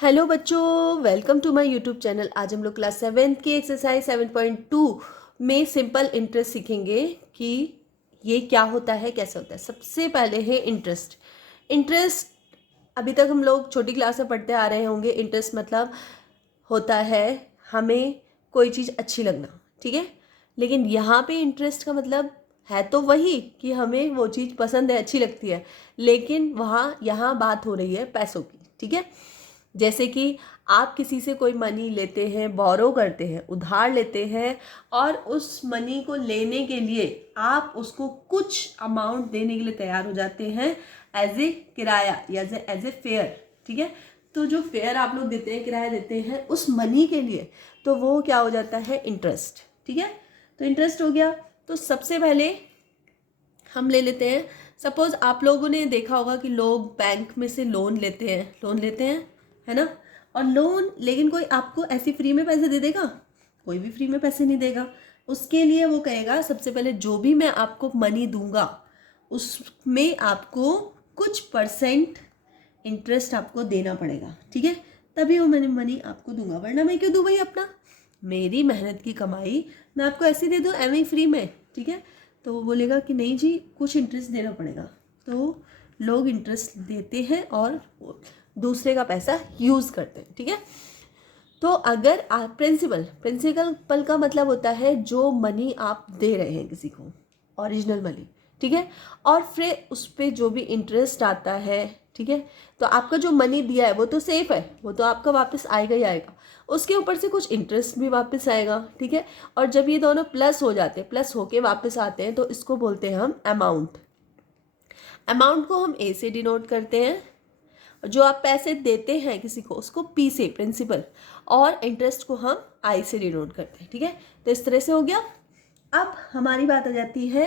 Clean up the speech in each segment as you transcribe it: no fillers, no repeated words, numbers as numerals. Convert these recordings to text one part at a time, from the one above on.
Hello बच्चों, welcome to my YouTube channel. आज हम लोग क्लास 7th की एक्सरसाइज 7.2 में सिंपल इंटरेस्ट सीखेंगे कि ये क्या होता है, कैसे होता है। सबसे पहले है इंटरेस्ट। इंटरेस्ट अभी तक हम लोग छोटी क्लास में पढ़ते आ रहे होंगे। इंटरेस्ट मतलब होता है हमें कोई चीज़ अच्छी लगना, ठीक है। लेकिन यहाँ पे इंटरेस्ट का मतलब है तो वही कि हमें वो चीज़ पसंद है, अच्छी लगती है, लेकिन यहाँ बात हो रही है पैसों की, ठीक है। जैसे कि आप किसी से कोई मनी लेते हैं, बोरो करते हैं, उधार लेते हैं, और उस मनी को लेने के लिए आप उसको कुछ अमाउंट देने के लिए तैयार हो जाते हैं एज ए किराया या एज ए फेयर, ठीक है। तो जो फेयर आप लोग देते हैं, किराया देते हैं उस मनी के लिए, तो वो क्या हो जाता है, इंटरेस्ट, ठीक है। तो इंटरेस्ट हो गया। तो सबसे पहले हम ले लेते हैं, सपोज आप लोगों ने देखा होगा कि लोग बैंक में से लोन लेते हैं, है ना। और लोन, लेकिन कोई आपको ऐसी फ्री में पैसे दे देगा? कोई भी फ्री में पैसे नहीं देगा। उसके लिए वो कहेगा सबसे पहले जो भी मैं आपको मनी दूंगा उसमें आपको कुछ परसेंट इंटरेस्ट आपको देना पड़ेगा, ठीक है। तभी वो मैंने मनी आपको दूंगा, वरना मैं क्यों दूँ भाई? अपना मेरी मेहनत की कमाई मैं आपको ऐसे दे दूँ एवं फ्री में, ठीक है। तो वो बोलेगा कि नहीं जी, कुछ इंटरेस्ट देना पड़ेगा। तो लोग इंटरेस्ट देते हैं और दूसरे का पैसा यूज़ करते हैं, ठीक है। तो अगर आप प्रिंसिपल का मतलब होता है जो मनी आप दे रहे हैं किसी को, ओरिजिनल मनी, ठीक है। और फिर उस पर जो भी इंटरेस्ट आता है, ठीक है। तो आपका जो मनी दिया है वो तो सेफ है, वो तो आपका वापस आएगा ही आएगा। उसके ऊपर से कुछ इंटरेस्ट भी वापस आएगा, ठीक है। और जब ये दोनों प्लस हो जाते हैं, प्लस होके वापस आते हैं, तो इसको बोलते हैं हम अमाउंट। अमाउंट को हम ए से डिनोट करते हैं, जो आप पैसे देते हैं किसी को उसको पी से, प्रिंसिपल, और इंटरेस्ट को हम आई से डिनोट करते हैं, ठीक है। तो इस तरह से हो गया। अब हमारी बात आ जाती है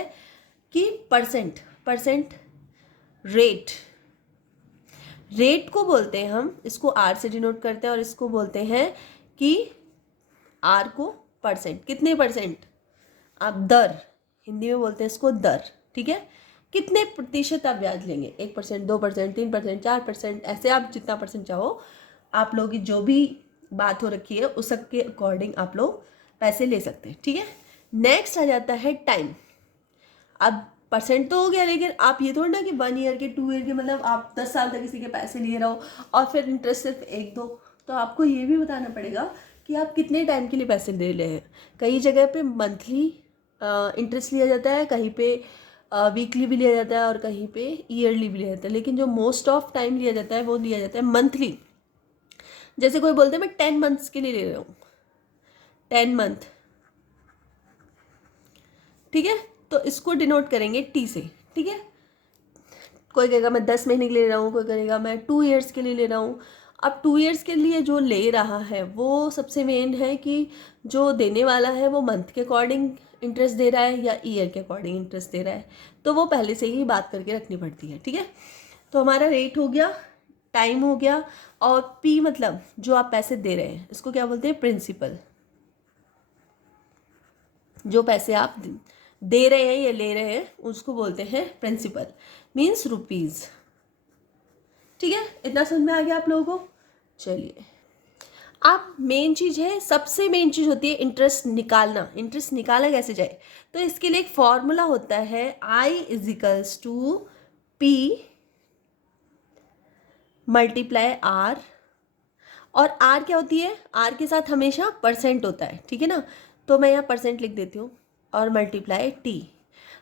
कि परसेंट रेट को बोलते हैं हम, इसको आर से डिनोट करते हैं, और इसको बोलते हैं कि आर को परसेंट, कितने परसेंट आप दर, हिंदी में बोलते हैं इसको दर, ठीक है। कितने प्रतिशत आप ब्याज लेंगे, 1%, 2%, 3%, 4%, ऐसे आप जितना परसेंट चाहो, आप लोगों की जो भी बात हो रखी है उस सबके अकॉर्डिंग आप लोग पैसे ले सकते हैं, ठीक है। नेक्स्ट आ जाता है टाइम। अब परसेंट तो हो गया, लेकिन आप ये थोड़ा ना कि 1 ईयर के, 2 ईयर के, मतलब आप 10 साल तक किसी के पैसे लिए रहो और फिर इंटरेस्ट सिर्फ 1-2। तो आपको ये भी बताना पड़ेगा कि आप कितने टाइम के लिए पैसे ले रहे हैं। कई जगह पे मंथली इंटरेस्ट लिया जाता है, कहीं पे वीकली भी लिया जाता है, और कहीं पे ईयरली भी लिया जाता है, लेकिन जो मोस्ट ऑफ टाइम लिया जाता है वो लिया जाता है मंथली। जैसे कोई बोलते हैं मैं 10 मंथ्स के लिए ले रहा हूँ, 10 मंथ, ठीक है। तो इसको डिनोट करेंगे टी से, ठीक है। कोई कहेगा मैं 10 महीने के लिए ले रहा हूँ, कोई कहेगा मैं 2 ईयर्स के लिए ले रहा हूँ। अब 2 ईयर्स के लिए जो ले रहा है वो सबसे मेन है कि जो देने वाला है वो मंथ के अकॉर्डिंग इंटरेस्ट दे रहा है या ईयर के अकॉर्डिंग इंटरेस्ट दे रहा है, तो वो पहले से ही बात करके रखनी पड़ती है, ठीक है। तो हमारा रेट हो गया, टाइम हो गया, और पी मतलब जो आप पैसे दे रहे हैं इसको क्या बोलते हैं, प्रिंसिपल। जो पैसे आप दे रहे हैं या ले रहे हैं उसको बोलते हैं प्रिंसिपल, मीन्स रुपीज़, ठीक है। इतना समझ में आ गया आप लोगों को? चलिए, अब मेन चीज़ है, सबसे मेन चीज़ होती है इंटरेस्ट निकालना। इंटरेस्ट निकाला कैसे जाए? तो इसके लिए एक फॉर्मूला होता है, I is equals to P multiply R. और आर क्या होती है? आर के साथ हमेशा परसेंट होता है, ठीक है ना। तो मैं यहाँ परसेंट लिख देती हूँ, और मल्टीप्लाई टी।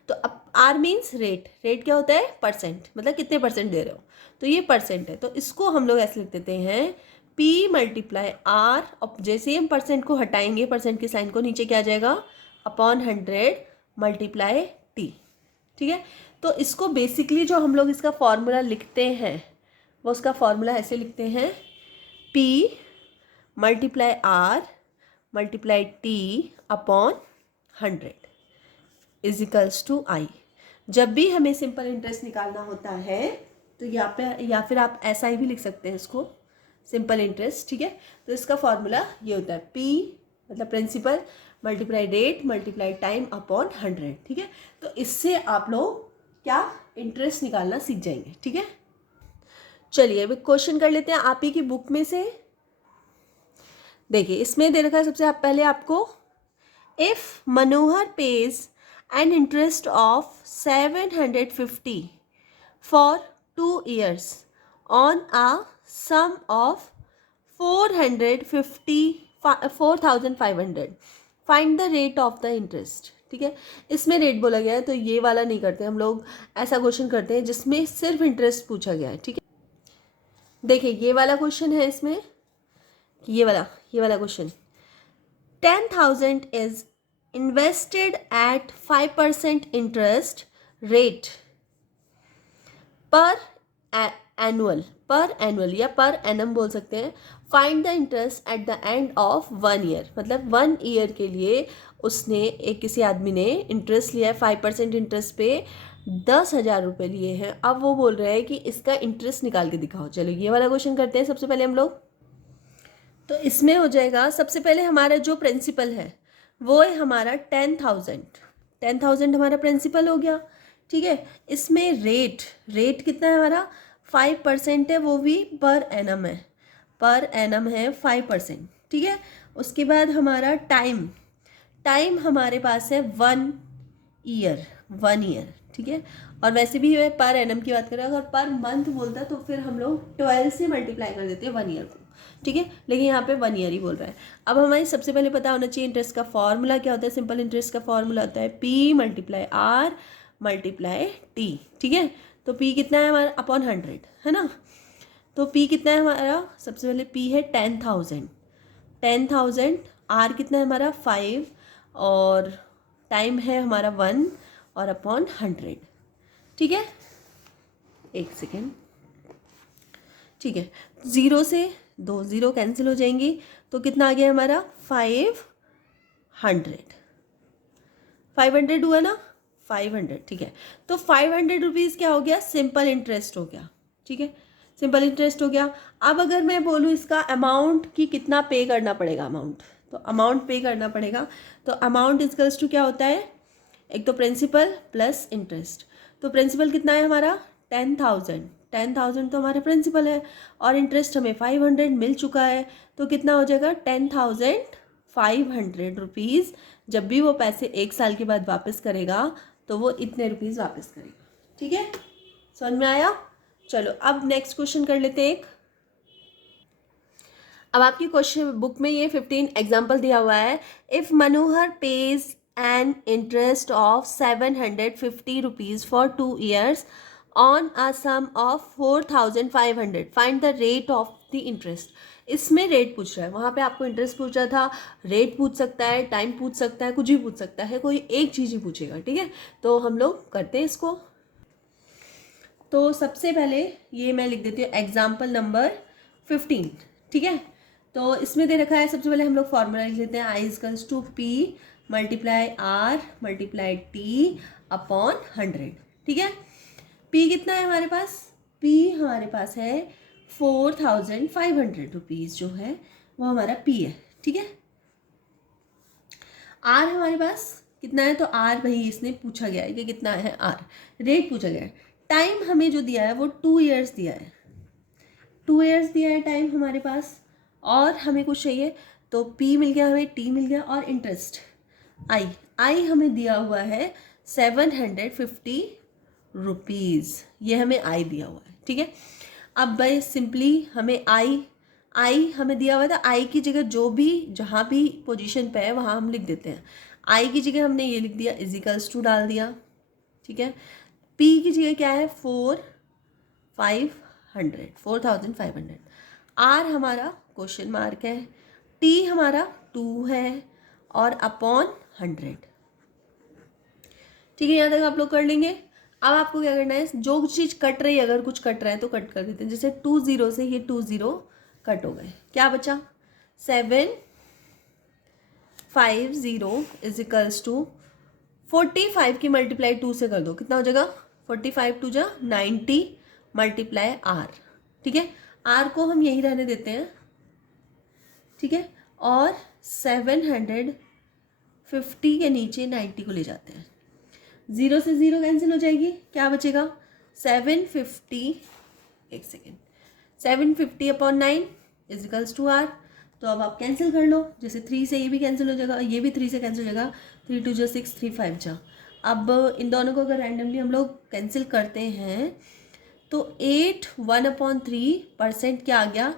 तो अब आर मीन्स रेट, रेट क्या होता है? परसेंट, मतलब कितने परसेंट दे रहे हो, तो ये परसेंट है। तो इसको हम लोग ऐसे लिख देते हैं, पी मल्टीप्लाई आर। अब जैसे ही हम परसेंट को हटाएंगे, परसेंट के साइन को, नीचे क्या आ जाएगा, अपॉन 100 मल्टीप्लाई टी, ठीक है। तो इसको बेसिकली जो हम लोग इसका फॉर्मूला लिखते हैं वो उसका फॉर्मूला ऐसे लिखते हैं, P multiply R multiply T upon 100 is equals to I. जब भी हमें सिंपल इंटरेस्ट निकालना होता है तो यहाँ पे, या फिर आप ऐसा ही भी लिख सकते हैं इसको, सिंपल इंटरेस्ट, ठीक है। तो इसका फॉर्मूला ये होता है, P मतलब principal multiply rate multiply time upon 100, ठीक है। तो इससे आप लोग क्या इंटरेस्ट निकालना सीख जाएंगे, ठीक है। चलिए अभी क्वेश्चन कर लेते हैं आप ही की बुक में से। देखिए इसमें दे रखा है सबसे पहले आपको, if Manohar pays an interest of 750 for 2 years on a sum of 4,500 find the rate of the interest. ठीक है, इसमें रेट बोला गया है तो ये वाला नहीं करते हम लोग, ऐसा क्वेश्चन करते हैं जिसमें सिर्फ इंटरेस्ट पूछा गया है। ठीक है, देखिए ये वाला क्वेश्चन है इसमें, ये वाला question, 10,000 is invested at 5% interest rate पर एनुअल या पर एनम बोल सकते हैं। Find the interest at the end of 1 year, मतलब 1 ईयर के लिए उसने किसी आदमी ने इंटरेस्ट लिया है 5% इंटरेस्ट पे, 10,000 रुपये लिए हैं। अब वो बोल रहे हैं कि इसका इंटरेस्ट निकाल के दिखाओ। चलो ये वाला क्वेश्चन करते हैं सबसे पहले हम लोग। तो इसमें हो जाएगा सबसे पहले हमारा जो प्रिंसिपल है वो है हमारा 10,000 हमारा प्रिंसिपल हो गया। ठीक है, इसमें रेट कितना है हमारा 5% है, वो भी पर एनम है 5%। ठीक है, उसके बाद हमारा टाइम हमारे पास है 1 ईयर। ठीक है, और वैसे भी है पर एनम की बात करें, अगर पर मंथ बोलता तो फिर हम लोग 12 से मल्टीप्लाई कर देते हैं 1 ईयर को। ठीक है, लेकिन यहाँ पे 1 ईयर ही बोल रहा है। अब हमारी सबसे पहले पता होना चाहिए इंटरेस्ट का फॉर्मूला क्या होता है। सिंपल इंटरेस्ट का फॉर्मूला होता है P × R × T। ठीक है, तो P कितना है हमारा अपॉन 100 है ना। तो P कितना है हमारा, सबसे पहले P है 10,000, R कितना है हमारा 5 और टाइम है हमारा 1 और अपॉन 100। ठीक है, एक सेकेंड। ठीक है, 0 से 2 0 कैंसिल हो जाएंगी तो कितना आ गया हमारा 500 हुआ ना 500। ठीक है, तो 500 रुपीज़ क्या हो गया, सिंपल इंटरेस्ट हो गया। ठीक है, सिंपल इंटरेस्ट हो गया। अब अगर मैं बोलूँ इसका अमाउंट कि कितना पे करना पड़ेगा, तो अमाउंट पे करना पड़ेगा। तो अमाउंट इक्वल्स टू क्या होता है, एक तो प्रिंसिपल प्लस इंटरेस्ट। तो प्रिंसिपल कितना है हमारा 10,000 तो हमारा प्रिंसिपल है और इंटरेस्ट हमें 500 मिल चुका है। तो कितना हो जाएगा 10,500 रुपीज़। जब भी वो पैसे 1 साल के बाद वापस करेगा तो वो इतने रुपीज़ वापस करेगा। ठीक है, समझ में आया। चलो अब नेक्स्ट क्वेश्चन कर लेते हैं एक। अब आपकी क्वेश्चन बुक में ये 15 एग्जाम्पल दिया हुआ है। If Manohar pays an interest of 750 rupees for 2 years on a sum of 4,500 find the rate of the interest. इसमें रेट पूछ रहा है, वहाँ पे आपको इंटरेस्ट पूछ रहा था, रेट पूछ सकता है, टाइम पूछ सकता है, कुछ भी पूछ सकता है, कोई एक चीज़ ही पूछेगा। ठीक है, तो हम लोग करते हैं इसको। तो सबसे पहले ये मैं लिख देती हूँ एग्जाम्पल नंबर 15। ठीक है, तो इसमें दे रखा है सबसे पहले हम लोग फॉर्मूला लिख लेते हैं I = P × R × T upon 100। ठीक है, P कितना है हमारे पास, P हमारे पास है 4,500 रुपीज़ जो है वो हमारा P है। ठीक है, R हमारे पास कितना है, तो R भाई इसने पूछा गया है कि कितना है R, रेट पूछा गया है। टाइम हमें जो दिया है वो 2 years दिया है, 2 years दिया है टाइम हमारे पास, और हमें कुछ चाहिए तो P मिल गया हमें, T मिल गया, और इंटरेस्ट I हमें दिया हुआ है 750 रुपीज़, ये हमें I दिया हुआ है। ठीक है, अब भाई सिंपली हमें I हमें दिया हुआ था, I की जगह जो भी जहाँ भी पोजीशन पे है वहाँ हम लिख देते हैं। I की जगह हमने ये लिख दिया = डाल दिया। ठीक है, P की जगह क्या है 4,500 R हमारा क्वेश्चन मार्क है, T हमारा 2 है और अपॉन 100। ठीक है, यहाँ तक आप लोग कर लेंगे। अब आपको क्या करना है, जो चीज़ कट रही है, अगर कुछ कट रहा है तो कट कर देते हैं। जैसे 2 0 से ये 2 0 कट हो गए, क्या बचा 750 = 45 की मल्टीप्लाई 2 से कर दो, कितना हो जाएगा 45 2 जा 90 × R। ठीक है, R को हम यही रहने देते हैं। ठीक है, और 750 के नीचे 90 को ले जाते हैं, 0 से 0 कैंसिल हो जाएगी, क्या बचेगा 750, एक second, 750/9 is equals to R. तो अब आप कैंसिल कर लो, जैसे 3 से ये भी कैंसिल हो जाएगा, ये भी 3 से कैंसिल हो जाएगा, 3 2 जा 6, 3 5 जा। अब इन दोनों को अगर रैंडमली हम लोग कैंसिल करते हैं तो 8 1/3% क्या आ गया,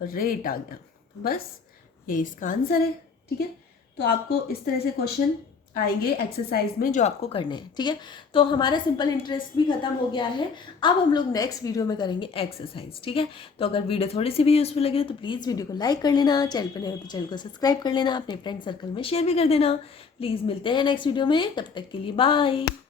रेट आ गया। बस ये इसका आंसर है। ठीक है, तो आपको इस तरह से क्वेश्चन आएंगे एक्सरसाइज में जो आपको करने हैं। ठीक है, तो हमारा सिंपल इंटरेस्ट भी खत्म हो गया है। अब हम लोग नेक्स्ट वीडियो में करेंगे एक्सरसाइज। ठीक है, तो अगर वीडियो थोड़ी सी भी यूजफुल लगे तो प्लीज़ वीडियो को लाइक कर लेना, चैनल पर नए हो तो चैनल को सब्सक्राइब कर लेना, अपने फ्रेंड सर्कल में शेयर भी कर देना। प्लीज़ मिलते हैं नेक्स्ट वीडियो में, तब तक के लिए बाय।